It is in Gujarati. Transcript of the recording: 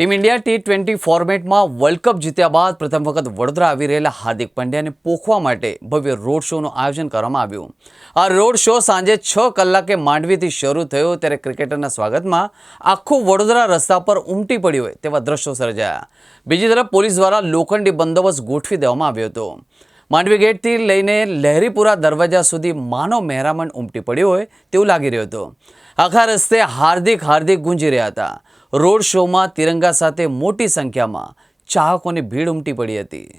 ટીમ ઇન્ડિયા T20 ફોર્મેટમાં વર્લ્ડ કપ જીત્યા બાદ પ્રથમ વખત વડોદરા આવી રહેલા હાર્દિક પંડ્યાને પોખવા માટે ભવ્ય રોડ શોનું આયોજન કરવામાં આવ્યું। આ રોડ શો સાંજે 6 કલાકે માંડવીથી શરૂ થયો ત્યારે ક્રિકેટરના સ્વાગતમાં આખું વડોદરા રસ્તા પર ઉમટી પડ્યું હોય તેવા દ્રશ્યો સર્જાયા। બીજી તરફ પોલીસ દ્વારા લોખંડી બંદોબસ્ત ગોઠવી દેવામાં આવ્યો હતો। માંડવી ગેટથી લઈને લહેરીપુરા દરવાજા સુધી માનવ મહેરામણ ઉમટી પડ્યો હોય તેવું લાગી રહ્યું હતું। આખા રસ્તે હાર્દિક હાર્દિક ગુંજી રહ્યા હતા। રોડ શોમાં તિરંગા સાથે મોટી સંખ્યામાં ચાહકોની ભીડ ઉમટી પડી હતી।